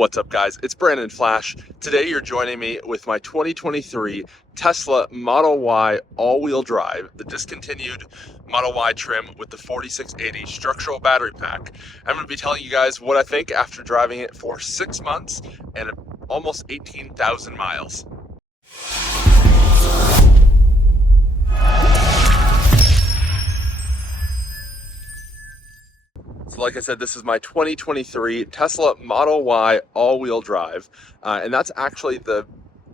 What's up, guys? It's Brandon Flash. Today you're joining me with my 2023 Tesla Model Y all-wheel drive, the discontinued Model Y trim with the 4680 structural battery pack. I'm going to be telling you guys what I think after driving it for 6 months and almost 18,000 miles. So like I said, this is my 2023 Tesla Model Y all-wheel drive, and that's actually the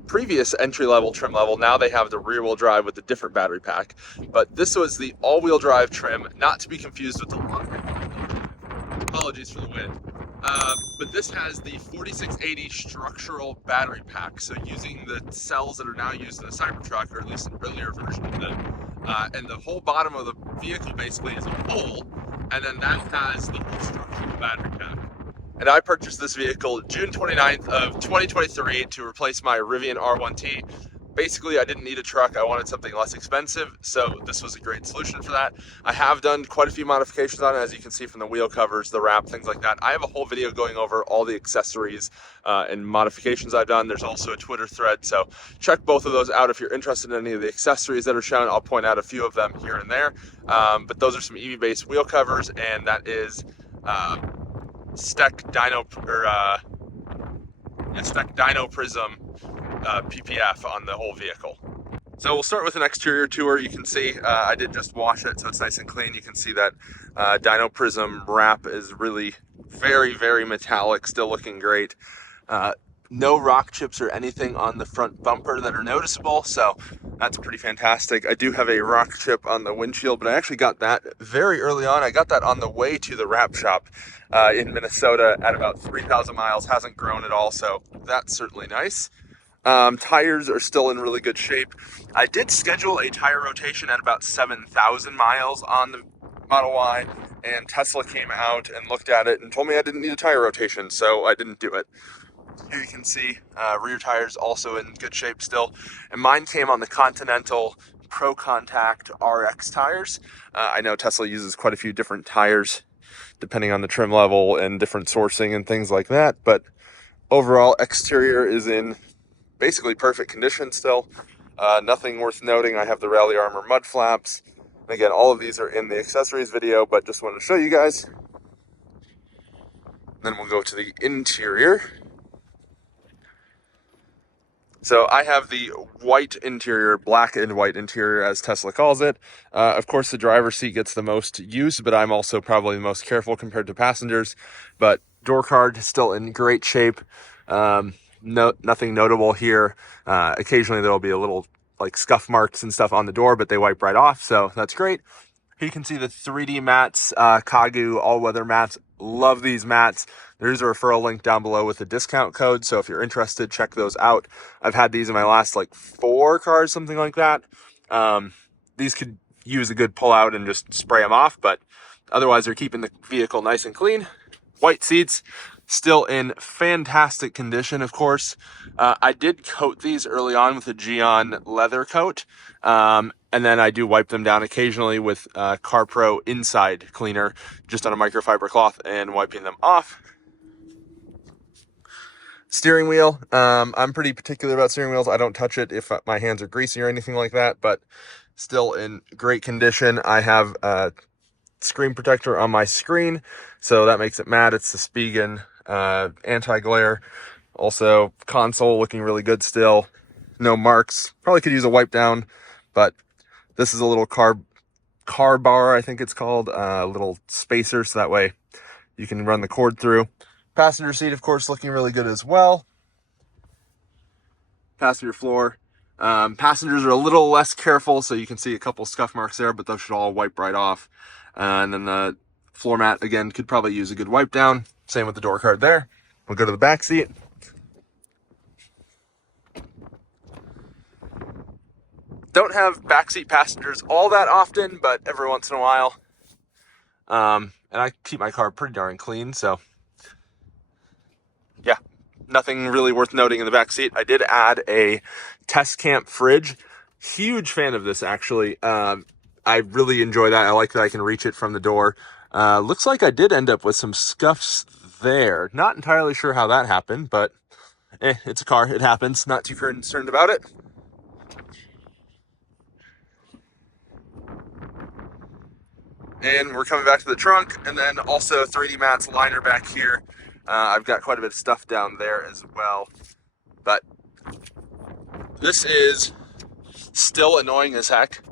previous entry-level trim level. Now they have the rear-wheel drive with a different battery pack, but this was the all-wheel drive trim, not to be confused with the apologies for the wind. But this has the 4680 structural battery pack, so using the cells that are now used in the Cybertruck, or at least an earlier version of them, and the whole bottom of the vehicle basically is a hole, and then that has the whole structural battery pack. And I purchased this vehicle June 29th of 2023 to replace my Rivian R1T. Basically, I didn't need a truck. I wanted something less expensive, so this was a great solution for that. I have done quite a few modifications on it, as you can see from the wheel covers, the wrap, things like that. I have a whole video going over all the accessories and modifications I've done. There's also a Twitter thread, so check both of those out if you're interested in any of the accessories that are shown. I'll point out a few of them here and there, but those are some EV-based wheel covers, and that is Steck Dyno Prism PPF on the whole vehicle. So we'll start with an exterior tour. You can see I did just wash it, so it's nice and clean. You can see that Dyno Prism wrap is really very metallic, still looking great. No rock chips or anything on the front bumper that are noticeable, so that's pretty fantastic. I do have a rock chip on the windshield, but I actually got that very early on. I got that on the way to the wrap shop in Minnesota at about 3,000 miles. Hasn't grown at all, so that's certainly nice. Tires are still in really good shape. I did schedule a tire rotation at about 7,000 miles on the Model Y, and Tesla came out and looked at it and told me I didn't need a tire rotation, so I didn't do it. Here you can see rear tires also in good shape still, and mine came on the Continental Pro Contact RX tires. I know Tesla uses quite a few different tires depending on the trim level and different sourcing and things like that, but overall exterior is in basically perfect condition still. Nothing worth noting. I have the Rally Armor mud flaps. And again, all of these are in the accessories video, but just wanted to show you guys. Then we'll go to the interior. So I have the white interior, black and white interior as Tesla calls it. Of course, the driver's seat gets the most use, but I'm also probably the most careful compared to passengers. But door card still in great shape. Nothing notable here. Occasionally there will be a little like scuff marks and stuff on the door, but they wipe right off, so that's great. Here you can see the 3D mats, Kagu all-weather mats. Love these mats. There's a referral link down below with a discount code, so if you're interested, check those out. I've had these in my last like 4 cars, something like that. These could use a good pull out and just spray them off, but otherwise they're keeping the vehicle nice and clean. White seats, still in fantastic condition, of course. I did coat these early on with a Geon leather coat, and then I do wipe them down occasionally with CarPro Inside Cleaner, just on a microfiber cloth and wiping them off. Steering wheel, I'm pretty particular about steering wheels. I don't touch it if my hands are greasy or anything like that, but still in great condition. I have a screen protector on my screen, so that makes it matte. It's the Spigen anti-glare. Also, console looking really good still. No marks. Probably could use a wipe down, but this is a little car bar, I think it's called, a little spacer, so that way you can run the cord through. Passenger seat, of course, looking really good as well. Passenger floor. Passengers are a little less careful, so you can see a couple scuff marks there, but those should all wipe right off. And then the floor mat, again, could probably use a good wipe down. Same with the door card there. We'll go to the back seat. Don't have backseat passengers all that often, but every once in a while. And I keep my car pretty darn clean, so yeah, nothing really worth noting in the back seat. I did add a test camp fridge. Huge fan of this, actually. I really enjoy that. I like that I can reach it from the door. Looks like I did end up with some scuffs there. Not entirely sure how that happened, but it's a car. It happens. Not too concerned about it. And we're coming back to the trunk, and then also 3D Matt's liner back here. I've got quite a bit of stuff down there as well. But this is still annoying as heck.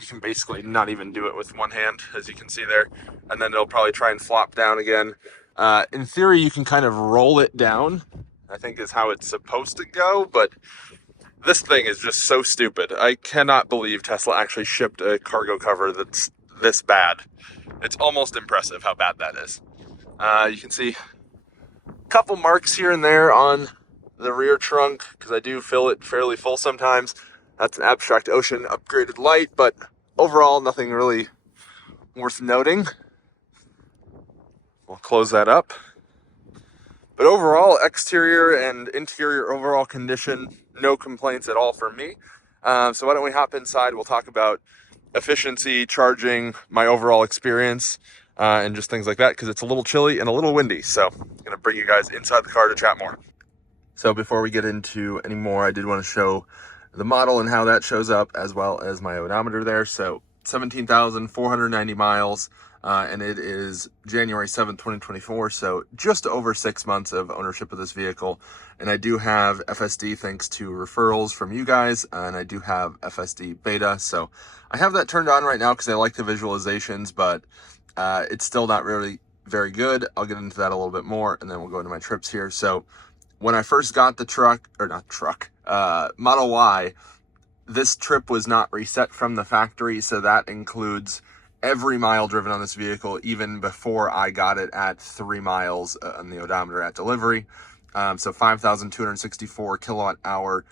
You can basically not even do it with one hand, as you can see there. And then it'll probably try and flop down again. In theory, you can kind of roll it down, I think is how it's supposed to go, but this thing is just so stupid. I cannot believe Tesla actually shipped a cargo cover that's this bad. It's almost impressive how bad that is. You can see a couple marks here and there on the rear trunk, because I do fill it fairly full sometimes. That's an Abstract Ocean upgraded light, but overall nothing really worth noting. We'll close that up. But overall, exterior and interior overall condition, no complaints at all for me. So why don't we hop inside? We'll talk about efficiency, charging, my overall experience, and just things like that, because it's a little chilly and a little windy. So I'm going to bring you guys inside the car to chat more. So before we get into any more, I did want to show the model and how that shows up, as well as my odometer there. So 17,490 miles. And it is January 7th, 2024, so just over 6 months of ownership of this vehicle. And I do have FSD thanks to referrals from you guys, and I do have FSD beta, so I have that turned on right now because I like the visualizations, but it's still not really very good. I'll get into that a little bit more, and then we'll go into my trips here. So when I first got the Model Y, this trip was not reset from the factory, so that includes every mile driven on this vehicle, even before I got it at 3 miles on the odometer at delivery. So 5,264 kilowatt hour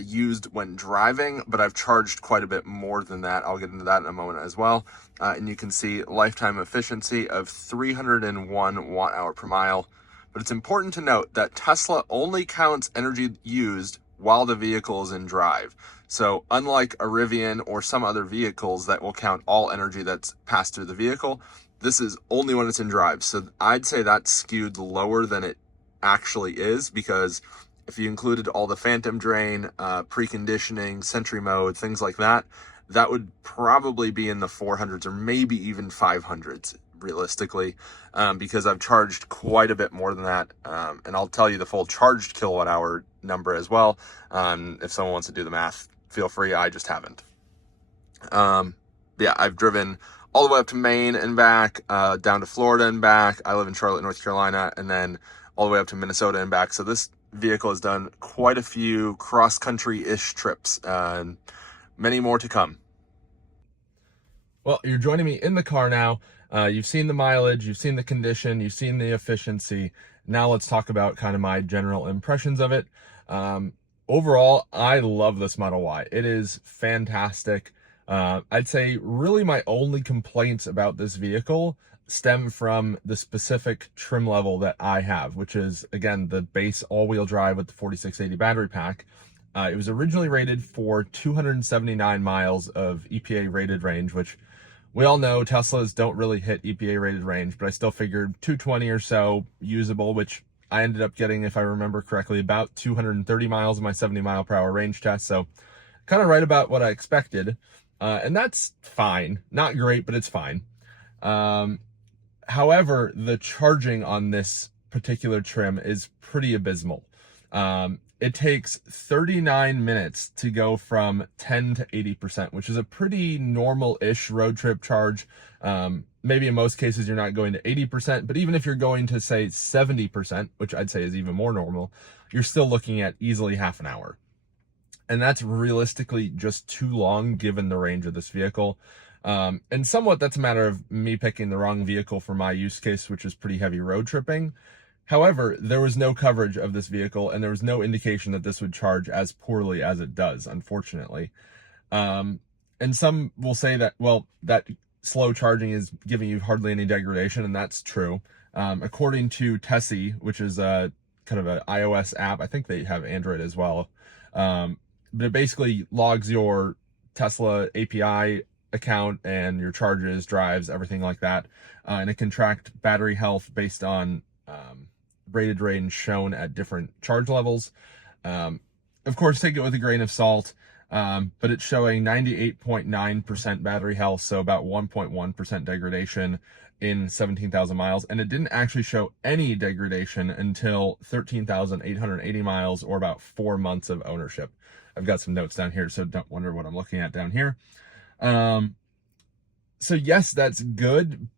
used when driving, but I've charged quite a bit more than that. I'll get into that in a moment as well. And you can see lifetime efficiency of 301 watt hour per mile. But it's important to note that Tesla only counts energy used while the vehicle is in drive. So unlike a Rivian or some other vehicles that will count all energy that's passed through the vehicle, this is only when it's in drive. So I'd say that's skewed lower than it actually is, because if you included all the phantom drain, preconditioning, Sentry mode, things like that, that would probably be in the 400s or maybe even 500s realistically, because I've charged quite a bit more than that. And I'll tell you the full charged kilowatt hour number as well. If someone wants to do the math, feel free. I just haven't. Yeah, I've driven all the way up to Maine and back, down to Florida and back. I live in Charlotte, North Carolina, and then all the way up to Minnesota and back. So this vehicle has done quite a few cross-country-ish trips, and many more to come. Well, you're joining me in the car now. You've seen the mileage, you've seen the condition, you've seen the efficiency. Now let's talk about kind of my general impressions of it. Overall, I love this Model Y. It is fantastic. I'd say really my only complaints about this vehicle stem from the specific trim level that I have, which is, again, the base all-wheel drive with the 4680 battery pack. It was originally rated for 279 miles of EPA rated range, which we all know Teslas don't really hit EPA rated range, but I still figured 220 or so usable, which I ended up getting, if I remember correctly, about 230 miles in my 70 mile per hour range test. So kind of right about what I expected. And that's fine. Not great, but it's fine. However, the charging on this particular trim is pretty abysmal. It takes 39 minutes to go from 10 to 80%, which is a pretty normal-ish road trip charge. Maybe in most cases you're not going to 80%, but even if you're going to, say, 70%, which I'd say is even more normal, you're still looking at easily half an hour. And that's realistically just too long given the range of this vehicle. And somewhat that's a matter of me picking the wrong vehicle for my use case, which is pretty heavy road tripping. However, there was no coverage of this vehicle, and there was no indication that this would charge as poorly as it does, unfortunately. And some will say that, well, that slow charging is giving you hardly any degradation, and that's true. According to Tessie, which is a kind of an iOS app, I think they have Android as well, but it basically logs your Tesla API account and your charges, drives, everything like that. And it can track battery health based on rated range shown at different charge levels. Of course, take it with a grain of salt, but it's showing 98.9% battery health, so about 1.1% degradation in 17,000 miles, and it didn't actually show any degradation until 13,880 miles, or about 4 months of ownership. I've got some notes down here, so don't wonder what I'm looking at down here. So yes, that's good,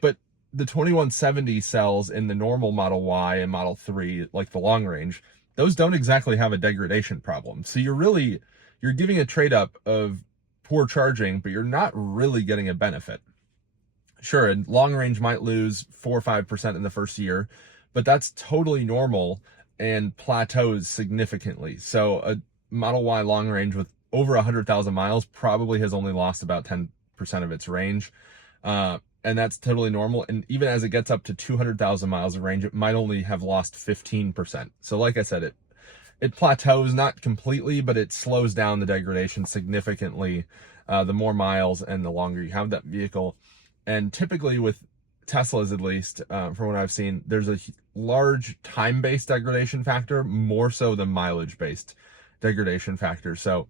but the 2170 cells in the normal Model Y and Model 3, like the long range, those don't exactly have a degradation problem. So you're giving a trade-up of poor charging, but you're not really getting a benefit. Sure, and long range might lose 4 or 5% in the first year, but that's totally normal and plateaus significantly. So a Model Y long range with over 100,000 miles probably has only lost about 10% of its range. And that's totally normal. And even as it gets up to 200,000 miles of range, it might only have lost 15%. So like I said, it plateaus, not completely, but it slows down the degradation significantly the more miles and the longer you have that vehicle. And typically with Teslas, at least, from what I've seen, there's a large time-based degradation factor, more so than mileage-based degradation factor. So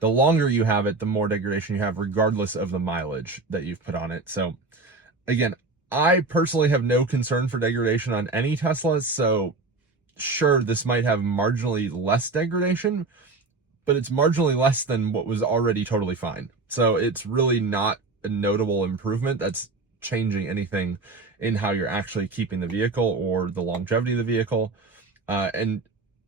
the longer you have it, the more degradation you have, regardless of the mileage that you've put on it. So again, I personally have no concern for degradation on any Teslas, so sure, this might have marginally less degradation, but it's marginally less than what was already totally fine. So it's really not a notable improvement that's changing anything in how you're actually keeping the vehicle or the longevity of the vehicle. And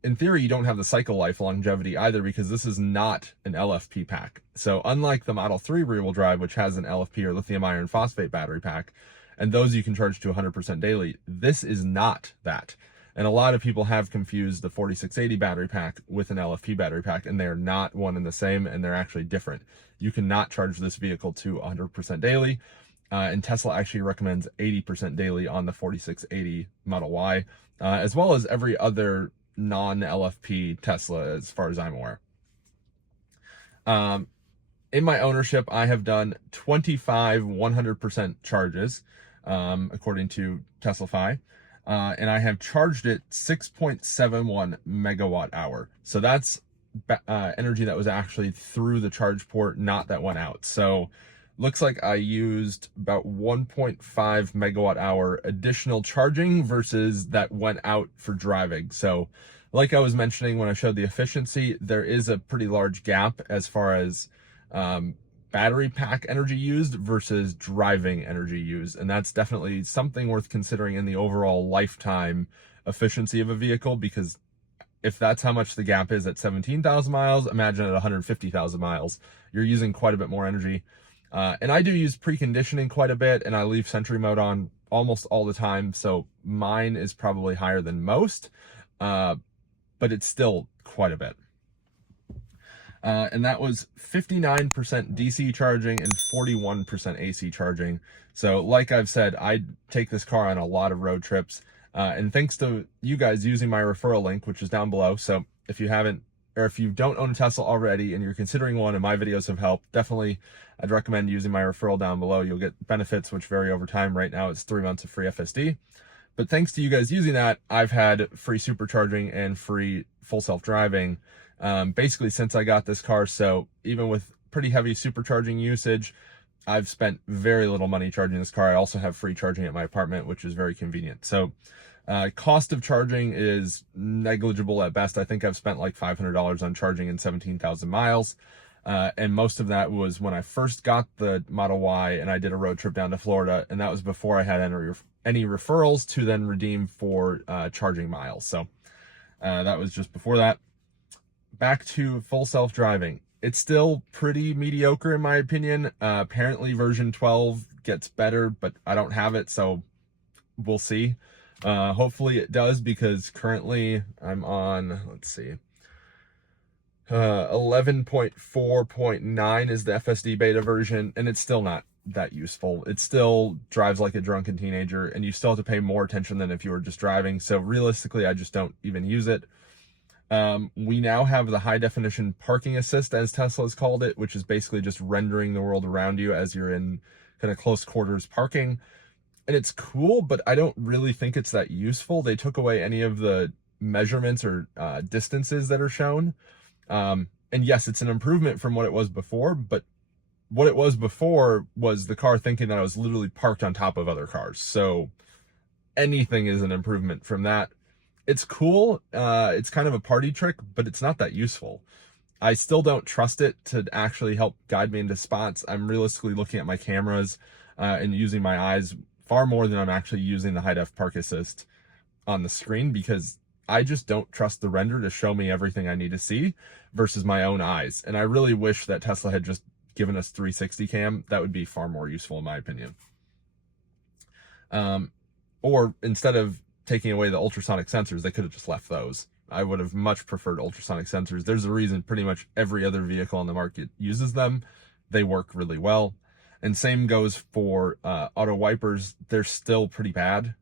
in theory, you don't have the cycle life longevity either, because this is not an LFP pack. So unlike the Model 3 rear-wheel drive, which has an LFP or lithium iron phosphate battery pack, and those you can charge to 100% daily, this is not that. And a lot of people have confused the 4680 battery pack with an LFP battery pack, and they're not one and the same, and they're actually different. You cannot charge this vehicle to 100% daily, and Tesla actually recommends 80% daily on the 4680 Model Y, as well as every other non-LFP Tesla, as far as I'm aware. In my ownership, I have done 25 100% charges, according to Teslafy. And I have charged it 6.71 megawatt hour. So that's energy that was actually through the charge port, not that went out. So looks like I used about 1.5 megawatt hour additional charging versus that went out for driving. So like I was mentioning when I showed the efficiency, there is a pretty large gap as far as battery pack energy used versus driving energy used. And that's definitely something worth considering in the overall lifetime efficiency of a vehicle, because if that's how much the gap is at 17,000 miles, imagine at 150,000 miles, you're using quite a bit more energy. And I do use preconditioning quite a bit, and I leave Sentry mode on almost all the time. So mine is probably higher than most, but it's still quite a bit. And that was 59% DC charging and 41% AC charging. So like I've said, I take this car on a lot of road trips, and thanks to you guys using my referral link, which is down below. So if you haven't, or if you don't own a Tesla already and you're considering one and my videos have helped, definitely I'd recommend using my referral down below. You'll get benefits which vary over time. Right now it's 3 months of free FSD. But thanks to you guys using that, I've had free supercharging and free full self-driving basically since I got this car. So even with pretty heavy supercharging usage, I've spent very little money charging this car. I also have free charging at my apartment, which is very convenient. So cost of charging is negligible at best. I think I've spent like $500 on charging in 17,000 miles. And most of that was when I first got the Model Y and I did a road trip down to Florida. And that was before I had any referrals to then redeem for charging miles. So that was just before that. Back to full self-driving. It's still pretty mediocre in my opinion. Apparently version 12 gets better, but I don't have it, so we'll see. Hopefully it does, because currently I'm on, let's see, 11.4.9 is the FSD beta version, and it's still not that useful. It still drives like a drunken teenager, and you still have to pay more attention than if you were just driving. So realistically, I just don't even use it. We now have the high definition parking assist, as Tesla's called it, which is basically just rendering the world around you as you're in kind of close quarters parking. And it's cool, but I don't really think it's that useful. They took away any of the measurements or distances that are shown. And yes, it's an improvement from what it was before, but what it was before was the car thinking that I was literally parked on top of other cars. So anything is an improvement from that. It's cool. It's kind of a party trick, but it's not that useful. I still don't trust it to actually help guide me into spots. I'm realistically looking at my cameras and using my eyes far more than I'm actually using the high def park assist on the screen, because I just don't trust the render to show me everything I need to see versus my own eyes. And I really wish that Tesla had just given us 360 cam. That would be far more useful in my opinion. Or instead of taking away the ultrasonic sensors, they could have just left those. I would have much preferred ultrasonic sensors. There's a reason pretty much every other vehicle on the market uses them. They work really well. And same goes for auto wipers. They're still pretty bad.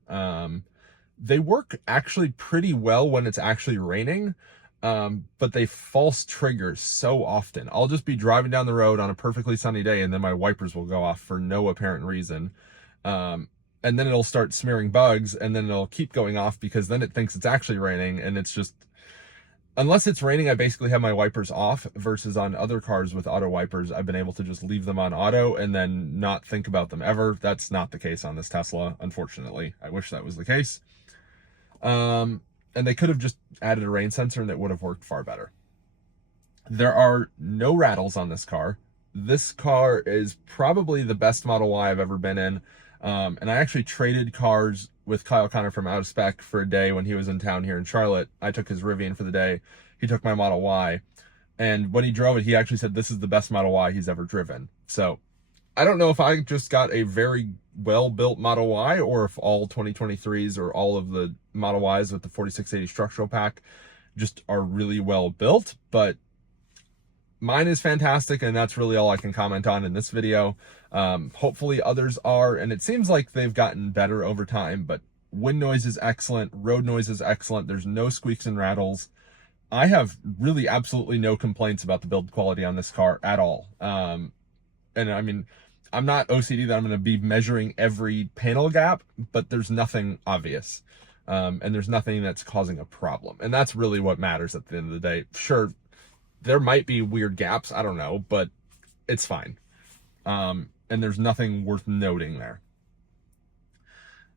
They work actually pretty well when it's actually raining, but they false trigger so often. I'll just be driving down the road on a perfectly sunny day and then my wipers will go off for no apparent reason. And then it'll start smearing bugs, and then it'll keep going off because then it thinks it's actually raining, and it's just, unless it's raining, I basically have my wipers off, versus on other cars with auto wipers, I've been able to just leave them on auto and then not think about them ever. That's not the case on this Tesla, unfortunately. I wish that was the case. And they could have just added a rain sensor and it would have worked far better. There are no rattles on this car. This car is probably the best Model Y I've ever been in. And I actually traded cars with Kyle Connor from Out of Spec for a day when he was in town here in Charlotte. I took his Rivian for the day. He took my Model Y. And when he drove it, he actually said this is the best Model Y he's ever driven. So I don't know if I just got a very well-built Model Y or if all 2023s or all of the Model Ys with the 4680 structural pack just are really well built, but mine is fantastic, and that's really all I can comment on in this video. Hopefully others are, and it seems like they've gotten better over time, but wind noise is excellent, road noise is excellent, there's no squeaks and rattles. I have really absolutely no complaints about the build quality on this car at all. And I mean, I'm not OCD that I'm going to be measuring every panel gap, but there's nothing obvious. And there's nothing that's causing a problem. And that's really what matters at the end of the day. Sure, there might be weird gaps, I don't know, but it's fine. And there's nothing worth noting there.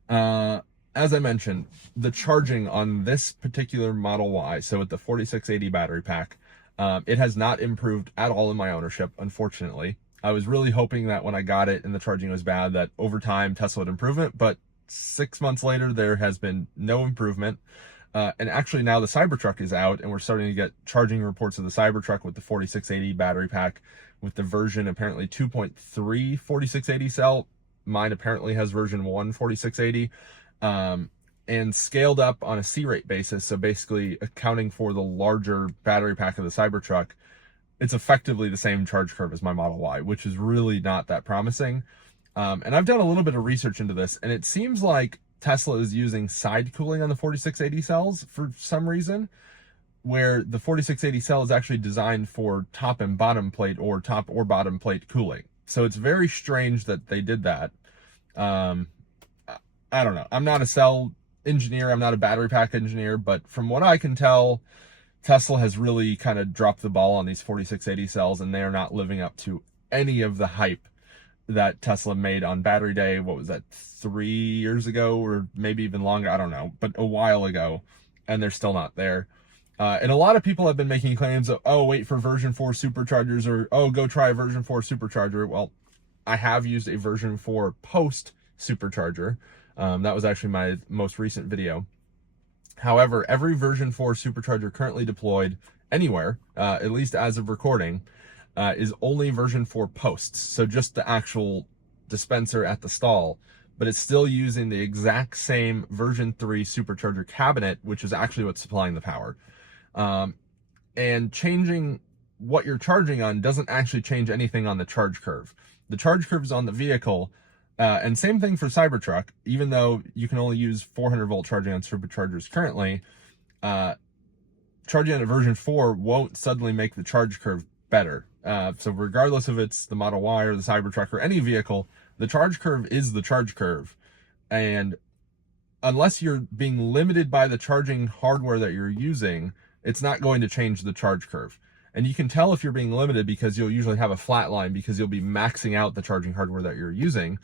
As I mentioned, the charging on this particular Model Y, so with the 4680 battery pack, it has not improved at all in my ownership, unfortunately. I was really hoping that when I got it and the charging was bad, that over time Tesla would improve it, but 6 months later, there has been no improvement. And actually now the Cybertruck is out and we're starting to get charging reports of the Cybertruck with the 4680 battery pack with the version apparently 2.3 4680 cell. Mine apparently has version 1 4680, and scaled up on a C-rate basis. So basically accounting for the larger battery pack of the Cybertruck, it's effectively the same charge curve as my Model Y, which is really not that promising. And I've done a little bit of research into this, and it seems like Tesla is using side cooling on the 4680 cells for some reason, where the 4680 cell is actually designed for top and bottom plate or top or bottom plate cooling. So it's very strange that they did that. I don't know. I'm not a cell engineer. I'm not a battery pack engineer, but from what I can tell, Tesla has really kind of dropped the ball on these 4680 cells, and they are not living up to any of the hype that Tesla made on Battery Day. What was that, 3 years ago, or maybe even longer? I don't know, but a while ago, and they're still not there. And a lot of people have been making claims of, oh, wait for version 4 superchargers, or, oh, go try a version 4 supercharger. Well, I have used a version 4 post supercharger. That was actually my most recent video. However, every version 4 supercharger currently deployed anywhere, at least as of recording, is only version 4 posts. So just the actual dispenser at the stall, but it's still using the exact same version 3 supercharger cabinet, which is actually what's supplying the power. And changing what you're charging on doesn't actually change anything on the charge curve. The charge curve is on the vehicle, and same thing for Cybertruck, even though you can only use 400 volt charging on superchargers currently. charging at a version 4 won't suddenly make the charge curve better. So regardless if it's the Model Y or the Cybertruck or any vehicle, the charge curve is the charge curve. And unless you're being limited by the charging hardware that you're using, it's not going to change the charge curve. And you can tell if you're being limited because you'll usually have a flat line because you'll be maxing out the charging hardware that you're using.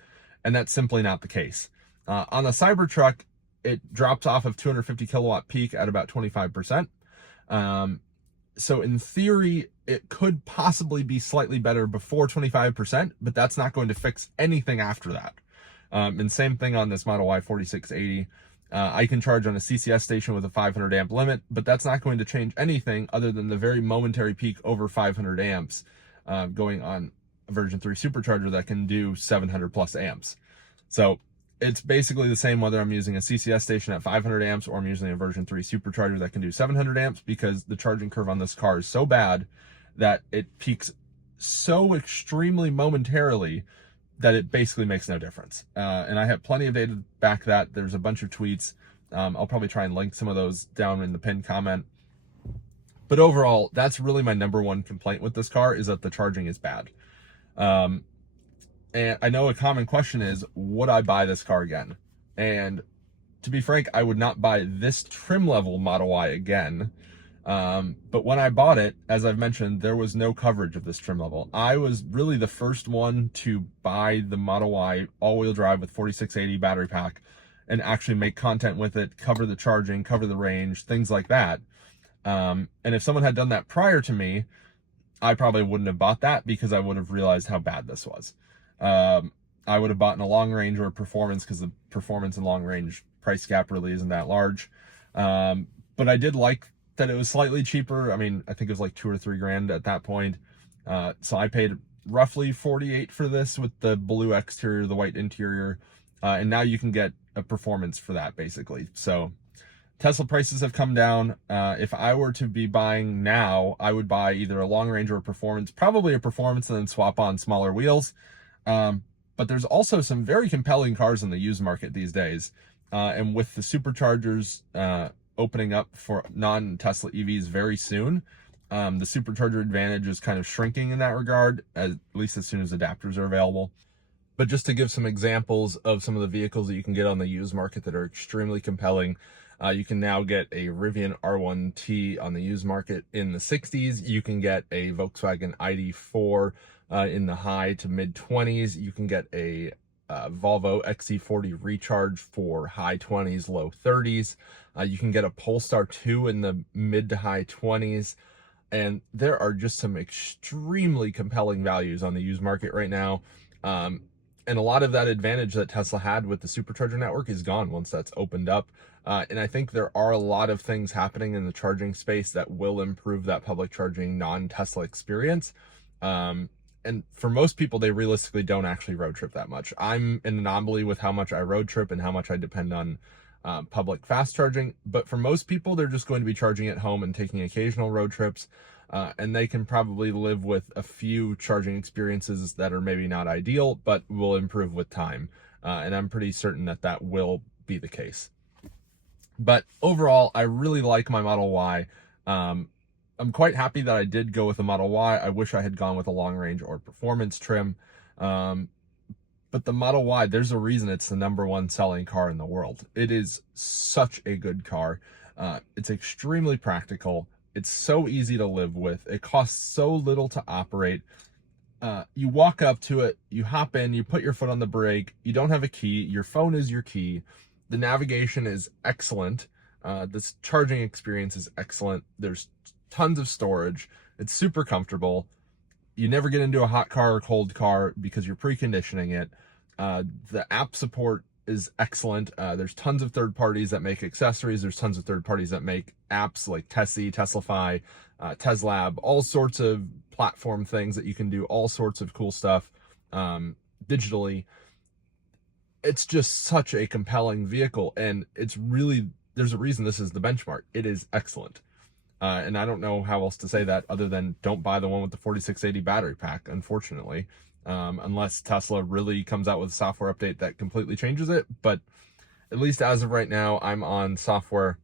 And that's simply not the case. On the Cybertruck, it drops off of 250 kilowatt peak at about 25%. So in theory, it could possibly be slightly better before 25%, but that's not going to fix anything after that. And same thing on this Model Y 4680. I can charge on a CCS station with a 500 amp limit, but that's not going to change anything other than the very momentary peak over 500 amps going on a version 3 supercharger that can do 700 plus amps. So it's basically the same whether I'm using a CCS station at 500 amps or I'm using a version 3 supercharger that can do 700 amps, because the charging curve on this car is so bad that it peaks so extremely momentarily that it basically makes no difference. And I have plenty of data to back that. There's a bunch of tweets. I'll probably try and link some of those down in the pinned comment. But overall, that's really my number one complaint with this car, is that the charging is bad. And I know a common question is, would I buy this car again? And to be frank, I would not buy this trim level Model Y again. But when I bought it, as I've mentioned, there was no coverage of this trim level. I was really the first one to buy the Model Y all-wheel drive with 4680 battery pack and actually make content with it, cover the charging, cover the range, things like that. And if someone had done that prior to me, I probably wouldn't have bought that because I would have realized how bad this was. I would have bought in a long range or a performance, because the performance and long range price gap really isn't that large. But I did like that it was slightly cheaper. I mean, I think it was like $2 or $3 grand at that point. So I paid roughly 48 for this with the blue exterior, the white interior. And now you can get a performance for that basically. So Tesla prices have come down. If I were to be buying now, I would buy either a long range or a performance, probably a performance, and then swap on smaller wheels. But there's also some very compelling cars in the used market these days. And with the superchargers opening up for non-Tesla EVs very soon, the supercharger advantage is kind of shrinking in that regard, at least as soon as adapters are available. But just to give some examples of some of the vehicles that you can get on the used market that are extremely compelling, you can now get a Rivian R1T on the used market in the 60s. You can get a Volkswagen ID4 in the high to mid 20s. You can get a Volvo XC40 Recharge for high 20s, low 30s. You can get a Polestar 2 in the mid to high 20s. And there are just some extremely compelling values on the used market right now. And a lot of that advantage that Tesla had with the supercharger network is gone once that's opened up. And I think there are a lot of things happening in the charging space that will improve that public charging non-Tesla experience. And for most people, they realistically don't actually road trip that much. I'm an anomaly with how much I road trip and how much I depend on public fast charging. But for most people, they're just going to be charging at home and taking occasional road trips. And they can probably live with a few charging experiences that are maybe not ideal, but will improve with time. And I'm pretty certain that that will be the case. But overall, I really like my Model Y. I'm quite happy that I did go with a Model Y. I wish I had gone with a long range or performance trim. But the Model Y, there's a reason it's the #1 selling car in the world. It is such a good car. It's extremely practical. It's so easy to live with. It costs so little to operate. You walk up to it, you hop in, you put your foot on the brake, you don't have a key, your phone is your key. The navigation is excellent. This charging experience is excellent. There's tons of storage. It's super comfortable. You never get into a hot car or cold car because you're preconditioning it. The app support is excellent. There's tons of third parties that make accessories. There's tons of third parties that make apps like Tessie, Teslafy, Teslab, all sorts of platform things that you can do all sorts of cool stuff digitally. It's just such a compelling vehicle, and it's really, there's a reason this is the benchmark. It is excellent. And I don't know how else to say that other than don't buy the one with the 4680 battery pack, unfortunately, unless Tesla really comes out with a software update that completely changes it. But at least as of right now, I'm on software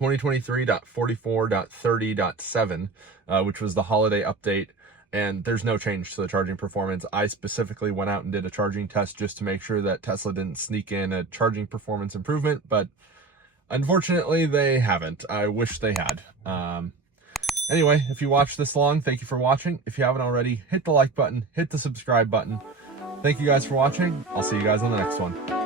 2023.44.30.7, which was the holiday update, and there's no change to the charging performance. I specifically went out and did a charging test just to make sure that Tesla didn't sneak in a charging performance improvement, but unfortunately they haven't. I wish they had. Anyway, if you watched this long, thank you for watching. If you haven't already, hit the like button, hit the subscribe button. Thank you guys for watching. I'll see you guys on the next one.